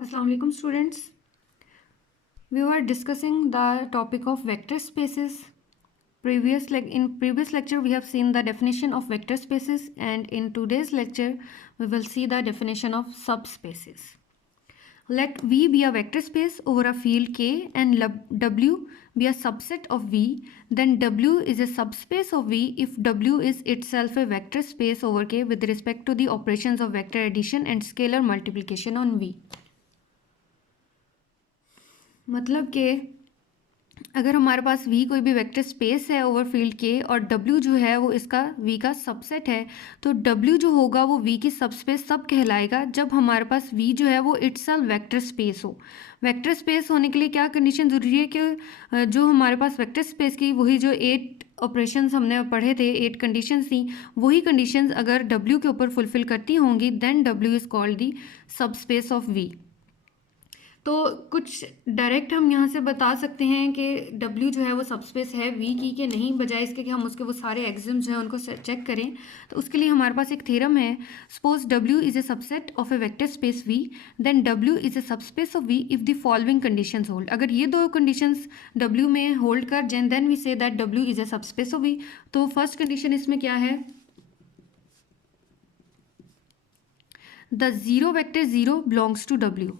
Assalamu alaikum students. We were discussing the topic of vector spaces. In previous lecture we have seen the definition of vector spaces, and in today's lecture we will see the definition of subspaces. Let V be a vector space over a field K and W be a subset of V, then W is a subspace of V if W is itself a vector space over K with respect to the operations of vector addition and scalar multiplication on V. मतलब कि अगर हमारे पास V कोई भी vector space है over field के और W जो है वो इसका V का सबसेट है, तो W जो होगा वो V की सबस्पेस तब कहलाएगा जब हमारे पास V जो है वो इटसेल्फ वेक्टर स्पेस हो। वेक्टर स्पेस होने के लिए क्या कंडीशन ज़रूरी है कि जो हमारे पास वेक्टर स्पेस की वही जो 8 ऑपरेशंस हमने पढ़े थे, 8 कंडीशंस थी, वही कंडीशंस अगर W के ऊपर फुलफिल करती होंगी then W is called the subspace of V। तो कुछ डायरेक्ट हम यहाँ से बता सकते हैं कि W जो है वो सबस्पेस है V की कि नहीं, बजाय इसके कि हम उसके वो सारे एक्सिम्स जो हैं उनको चेक करें। तो उसके लिए हमारे पास एक थ्योरम है, suppose W is a subset of a vector space V, then W is a subspace of V if the following conditions hold. अगर ये दो कंडीशंस W में होल्ड कर जाएं then we say that W is a subspace of V। तो first condition इसमें क्या है, the zero vector zero belongs to W,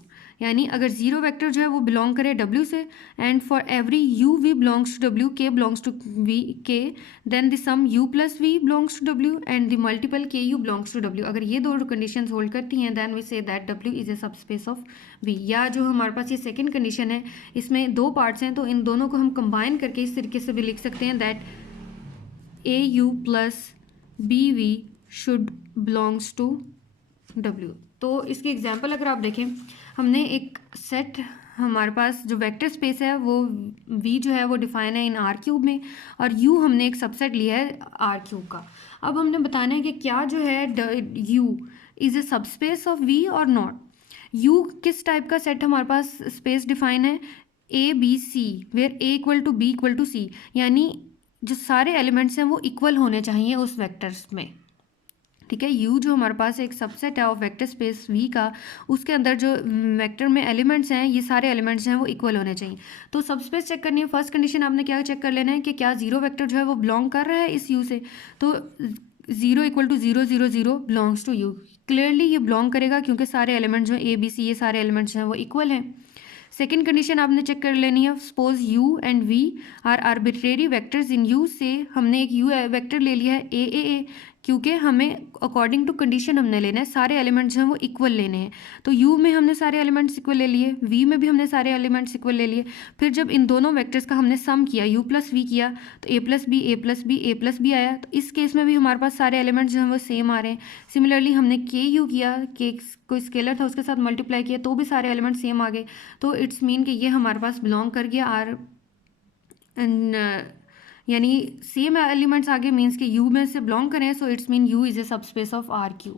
यानी अगर जीरो वेक्टर जो है वो बिलोंग करे W से, and for every U V belongs to W, K belongs to V K, then the sum U plus V belongs to W and the multiple K U belongs to W। अगर ये दो conditions hold करती हैं then we say that W is a subspace of V। या जो हमारे पास ये second condition है, इसमें दो पार्ट्स हैं तो इन दोनों को हम कंबाइन करके इस तरीके से भी लिख सकते हैं that AU plus BV should belongs to W। तो इसकी एग्जांपल अगर आप देखें, हमने एक सेट, हमारे पास जो वेक्टर स्पेस है वो V जो है वो डिफाइन है इन R³ में, और U हमने एक सबसेट लिया है R³ का। अब हमने बताना है कि क्या जो है U is a subspace of V और नॉट। U किस टाइप का सेट हमारे पास स्पेस डिफाइन है, ABC where A equal to B equal to C, यानी जो सारे एलिमेंट्स हैं वो इक्वल होने चाहिए उस वेक्टर्स में। ठीक है, U जो हमारे पास एक सबसेट है ऑफ वेक्टर स्पेस V का, उसके अंदर जो वेक्टर में एलिमेंट्स हैं ये सारे एलिमेंट्स हैं वो इक्वल होने चाहिए। तो सबस्पेस चेक करनी है, फर्स्ट कंडीशन आपने क्या चेक कर लेना है कि क्या जीरो वेक्टर जो है वो बिलोंग कर रहा है इस U से। तो 0 equal to 0 0 0 belongs to U, clearly ये बिलोंग करेगा क्योंकि सारे एलिमेंट्स जो ABC ये सारे एलिमेंट्स हैं वो इक्वल हैं। सेकेंड कंडीशन आपने चेक कर लेनी है, suppose U and V are arbitrary vectors in U से हमने एक U वेक्टर ले लिया है A, क्योंकि हमें अकॉर्डिंग टू कंडीशन हमने लेना है, सारे एलिमेंट्स हैं वो इक्वल लेने हैं। तो U में हमने सारे एलिमेंट्स इक्वल ले लिए, V में भी हमने सारे एलिमेंट्स इक्वल ले लिए। फिर जब इन दोनों वेक्टर्स का हमने सम किया U प्लस V किया तो A plus B A plus B A plus B आया। तो इस केस में भी हमारे पास सारे एलिमेंट्स जो हैं वो सेम आ रहे हैं। सिमिलरली हमने KU किया, K कोई स्केलर था उसके साथ मल्टीप्लाई किया तो भी सारे एलिमेंट सेम आ गए। तो इट्स मीन कि ये हमारे पास बिलोंग कर गया R, यानी सेम एलिमेंट्स आगे मीन्स कि U में से बिलोंग करें, सो it's mean U is a subspace of R³,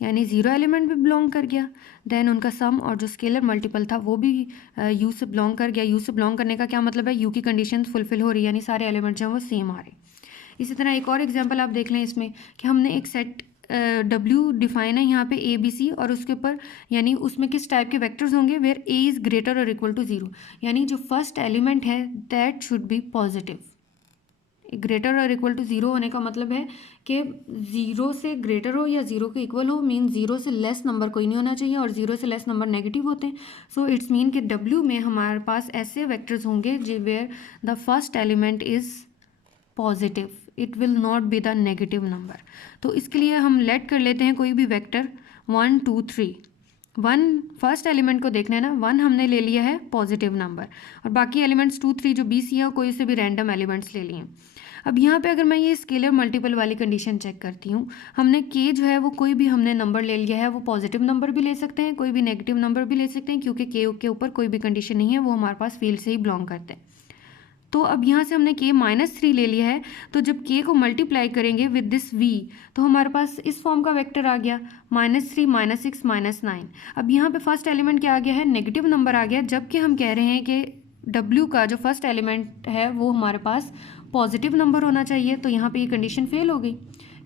यानी जीरो एलिमेंट भी बिलोंग कर गया। देन उनका सम और जो स्केलर मल्टीपल था वो भी U से बिलोंग कर गया। U से बिलोंग करने का क्या मतलब है, U की कंडीशन फुलफिल हो रही है, यानी सारे एलिमेंट्स जो हैं वो सेम आ रहे। इसी तरह एक और एग्जांपल आप देख लें इसमें कि हमने एक सेट W डिफाइन है यहाँ पे ABC, और उसके ऊपर यानी उसमें किस टाइप के वेक्टर्स होंगे, वेयर A इज़ ग्रेटर और इक्वल टू 0, यानी जो फर्स्ट एलिमेंट है that should be positive. Greater और इक्वल टू 0 होने का मतलब है कि 0 से ग्रेटर हो या 0 के इक्वल हो, मीन 0 से लेस नंबर कोई नहीं होना चाहिए, और 0 से लेस नंबर नेगेटिव होते हैं। सो इट्स मीन कि W में हमारे पास ऐसे वेक्टर्स होंगे where the first element is positive, it will not be the negative number. तो इसके लिए हम लेट कर लेते हैं कोई भी वेक्टर 1 2 3। 1 फर्स्ट एलिमेंट को देखना है ना, 1 हमने ले लिया है पॉजिटिव नंबर, और बाकी एलिमेंट्स 2 3 जो BC है कोई से भी रैंडम एलिमेंट्स ले लिए। अब यहाँ पे अगर मैं ये स्केलर मल्टीपल वाली कंडीशन चेक करती हूँ, हमने K जो है वो कोई भी हमने नंबर ले लिया है, वो पॉजिटिव नंबर भी ले सकते हैं, कोई भी नेगेटिव नंबर भी ले सकते हैं, क्योंकि K के ऊपर कोई भी कंडीशन नहीं है, वो हमारे पास फील्ड से ही बिलोंग करते हैं। तो अब यहाँ से हमने K -3 ले लिया है, तो जब K को मल्टीप्लाई करेंगे विद दिस V तो हमारे पास इस फॉर्म का वेक्टर आ गया -3 -6 -9। अब यहाँ पे फर्स्ट एलिमेंट क्या आ गया है, नेगेटिव नंबर आ गया, जबकि हम कह रहे हैं कि W का जो फर्स्ट एलिमेंट है वो हमारे पास पॉजिटिव नंबर होना चाहिए। तो यहाँ पे ये कंडीशन फेल हो गई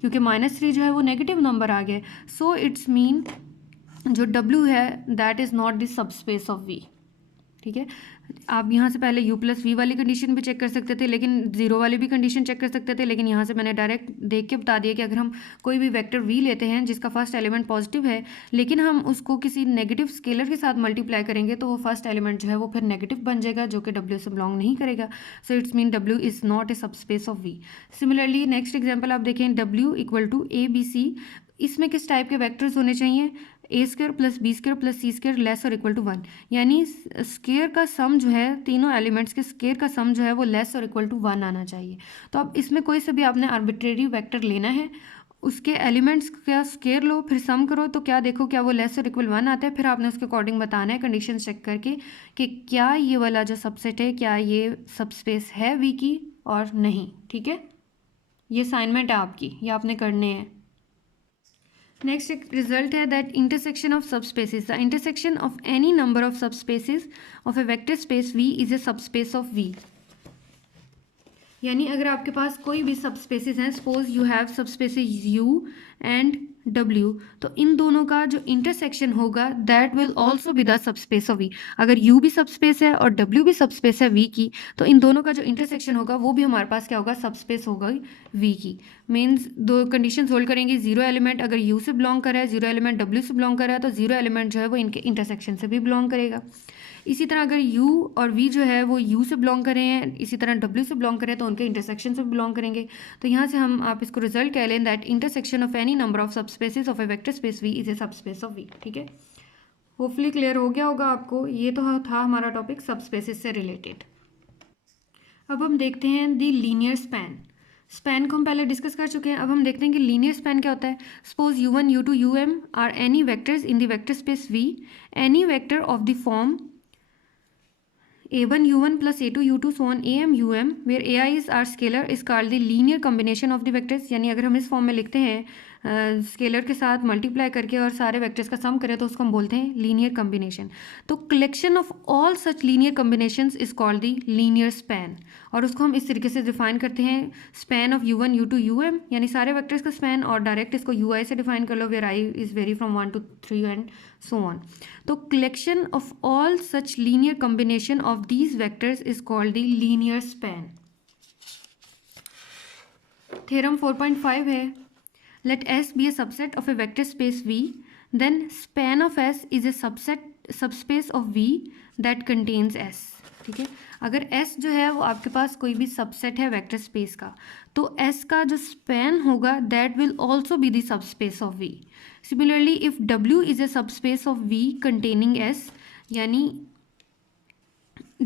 क्योंकि -3 जो है वो नेगेटिव नंबर आ गया। सो इट्स मीन जो W है that is not the subspace of V। ठीक है, आप यहाँ से पहले u प्लस वी वाली कंडीशन भी चेक कर सकते थे, लेकिन जीरो वाली भी कंडीशन चेक कर सकते थे, लेकिन यहाँ से मैंने डायरेक्ट देख के बता दिया कि अगर हम कोई भी वेक्टर v लेते हैं जिसका फर्स्ट एलिमेंट पॉजिटिव है, लेकिन हम उसको किसी नेगेटिव स्केलर के साथ मल्टीप्लाई करेंगे तो वो फर्स्ट एलिमेंट जो है वो फिर नेगेटिव बन जाएगा, जो कि w से बिलोंग नहीं करेगा। So it's mean w is not a subspace of v। Similarly next example आप देखें, w equal to a b c, इसमें किस टाइप के वेक्टर्स होने चाहिए, a square plus b square plus c square less और इक्वल टू 1, यानी square का सम जो है, तीनों एलिमेंट्स के स्केयर का सम जो है वो लेस और इक्वल टू 1 आना चाहिए। तो अब इसमें कोई से भी आपने आर्बिट्रेरी वेक्टर लेना है, उसके एलिमेंट्स का स्केयर लो, फिर सम करो, तो क्या देखो क्या वो लेस और इक्वल 1 आता है, फिर आपने उसके अकॉर्डिंग बताना है कंडीशन चेक करके कि क्या ये वाला जो सबसेट है क्या ये सबस्पेस है वी की और नहीं। ठीक है, ये असाइनमेंट है आपकी, ये आपने करने हैं। नेक्स्ट एक रिजल्ट है that intersection of subspaces, the intersection of any number of subspaces of a vector space V is a subspace of V। यानी अगर आपके पास कोई भी सबस्पेसेस हैं, suppose you have subspaces U and W, तो इन दोनों का जो इंटरसेक्शन होगा that will also be the subspace of V। अगर U भी सबस्पेस है और W भी सबस्पेस है V की, तो इन दोनों का जो इंटरसेक्शन होगा वो भी हमारे पास क्या होगा, सबस्पेस होगा V की। मीन्स दो कंडीशन होल्ड करेंगे, जीरो एलिमेंट अगर U से बिलोंग कर रहा है, जीरो एलिमेंट W से बिलोंग कर रहा है, तो जीरो एलिमेंट जो है वो इनके इंटरसेक्शन से भी बिलोंग करेगा। इसी तरह अगर U और V जो है वो U से बिलोंग कर रहे हैं, इसी तरह W से बिलोंग करें तो उनके इंटरसेक्शन से बिलोंग करेंगे। तो यहाँ से हम आप इसको रिजल्ट कह लें that intersection of any number of subspaces of a vector space V is a subspace of V। ठीक है, होपफुली क्लियर हो गया होगा आपको। ये तो था हमारा टॉपिक सबस्पेसेस से रिलेटेड। अब हम देखते हैं दी लीनियर स्पैन। स्पैन को हम पहले डिस्कस कर चुके हैं, अब हम देखते हैं कि लीनियर स्पैन क्या होता है। Suppose u1 u2 um are any vectors in the vector space V, any vector of the form a1 u1 plus a2 u2 so on am um where ai is our scalar is called the linear combination of the vectors। यानी अगर हम इस form में लिखते हैं scalar के साथ multiply करके और सारे वेक्टर्स का सम करें तो उसको हम बोलते हैं लीनियर कम्बिनेशन। तो collection of all such linear combinations is called the linear span, और उसको हम इस तरीके से डिफाइन करते हैं, span of u1 u2 um यानी सारे वेक्टर्स का स्पैन, और डायरेक्ट इसको ui से डिफाइन कर लो where i is very from 1 to 3 and so on. तो collection of all such linear combination of these vectors is called the linear span. Theorem 4.5 है, let S be a subset of a vector space V, then span of S is a subspace of V that contains S। ठीक है, अगर S जो है वो आपके पास कोई भी सबसेट है वेक्टर स्पेस का, तो S का जो स्पैन होगा that will also be the subspace of V। Similarly, if W is a subspace of V containing S, यानी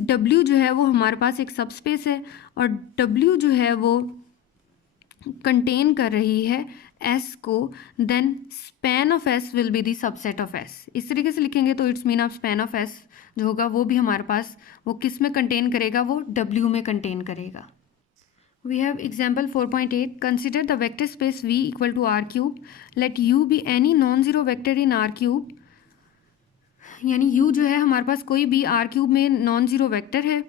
W जो है वो हमारे पास एक सबस्पेस है और W जो है वो कंटेन कर रही है S को, then span of S will be the subset of S। इस तरीके से लिखेंगे तो इट्स मीन आप स्पैन ऑफ S जो होगा वो भी हमारे पास वो किस में कंटेन करेगा, वो W में कंटेन करेगा। We have example 4.8, consider the vector space V equal to R cube, let U be any non zero vector in R cube. यानी U जो है हमारे पास कोई भी R क्यूब में नॉन जीरो वेक्टर है,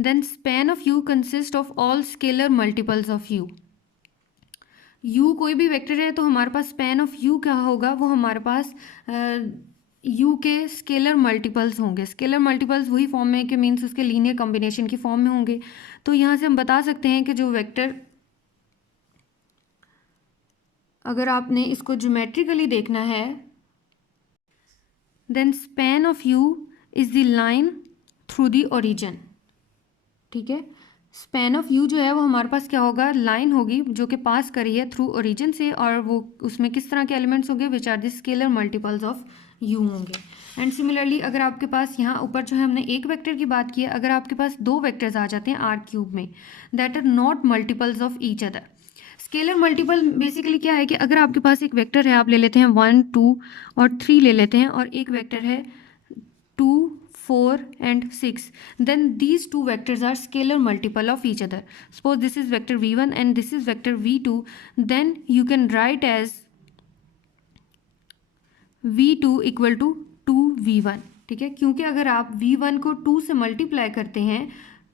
then span of U consist of all scalar multiples of U। U कोई भी वेक्टर है तो हमारे पास स्पैन ऑफ U क्या होगा, वो हमारे पास U के स्केलर मल्टीपल्स होंगे। स्केलर मल्टीपल्स वही फॉर्म में कि मीन्स उसके लीनियर कॉम्बिनेशन की फॉर्म में होंगे। तो यहाँ से हम बता सकते हैं कि जो वेक्टर, अगर आपने इसको ज्योमेट्रिकली देखना है, then span of U is the line through the origin. ठीक है, स्पैन ऑफ U जो है वो हमारे पास क्या होगा, लाइन होगी जो कि पास करी है थ्रू ओरिजिन से, और वो उसमें किस तरह के एलिमेंट्स होंगे, which are the scalar multiples of U होंगे। एंड सिमिलरली अगर आपके पास यहाँ ऊपर जो है हमने एक वेक्टर की बात की है, अगर आपके पास दो वेक्टर्स आ जाते हैं R क्यूब में, that are not multiples of each other. Scalar multiple basically क्या है कि अगर आपके पास एक वेक्टर है, आप ले लेते हैं 1 2 और 3 ले लेते हैं, और एक वेक्टर है 2 4 and 6, then these two vectors are scalar multiple of each other. Suppose this is vector v1 and this is vector v2, then you can write as v2 equal to 2v1। ठीक है, क्योंकि अगर आप v1 को 2 से multiply करते हैं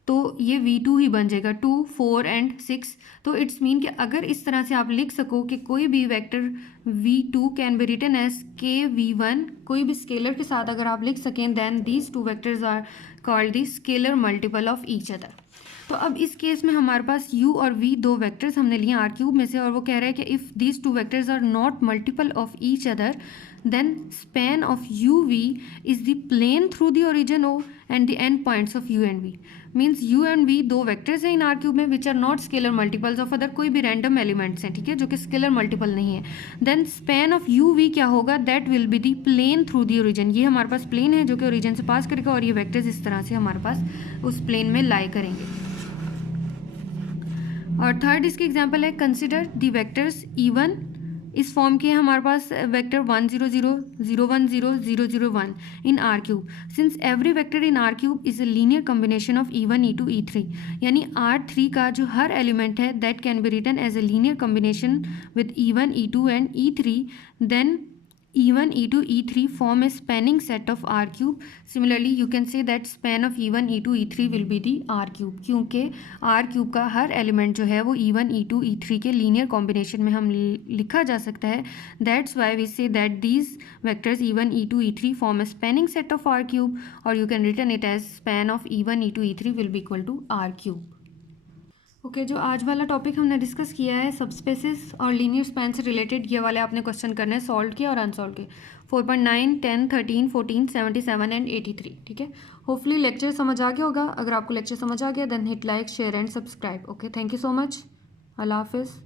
तो ये V2 ही बन जाएगा, 2, 4 एंड 6। तो इट्स मीन कि अगर इस तरह से आप लिख सको कि कोई भी vector V2 can be written as KV1, कोई भी स्केलर के साथ अगर आप लिख सकें, then these two vectors are called the scalar multiple of each other. तो अब इस केस में हमारे पास u और v दो वेक्टर्स हमने लिए R³ में से, और वो कह रहा है कि if these two vectors are not multiple of each other then span of u v is the plane through the origin o and the end points of u and v। Means u and v दो vectors हैं in R³ में which are not scalar multiples of other, कोई भी random elements हैं, ठीक है, जो कि स्केलर मल्टीपल नहीं है। Then span of u v क्या होगा, that will be the plane through the origin. ये हमारे पास प्लेन है जो कि ओरिजिन से पास करेगा, और ये वेक्टर्स इस तरह से हमारे पास उस प्लेन में लाई करेंगे। और थर्ड इसकी एग्जांपल है, कंसिडर द वेक्टर्स E1 इस फॉर्म के हैं हमारे पास vector 1 0 0 0 1 0 0 0 1 in R³ since every vector in R³ is a linear combination of E1 E2 E3, यानी R3 का जो हर एलिमेंट है that can be written as a linear combination with E1 E2 and E3, then E1 E2 E3 form a spanning set of R³। Similarly you can say that span of E1 E2 E3 will be the R³, क्योंकि R³ का हर element जो है वो E1 E2 E3 के linear combination में हम लिखा जा सकता है। That's why we say that these vectors E1 E2 E3 form a spanning set of R³, or you can written it as span of E1 E2 E3 will be equal to R³। Okay जो आज वाला topic हमने discuss किया है subspaces और linear span से related, ये वाले आपने क्वेश्चन करने हैं सॉल्व के और अनसॉल्व के, 4.9, 10, 13, 14, 77 एंड 83, ठीक है। होपफुली लेक्चर समझ आ गया होगा। अगर आपको लेक्चर समझ आ गया then hit like, share and subscribe. Okay, thank you so much. अल्लाह हाफिज़।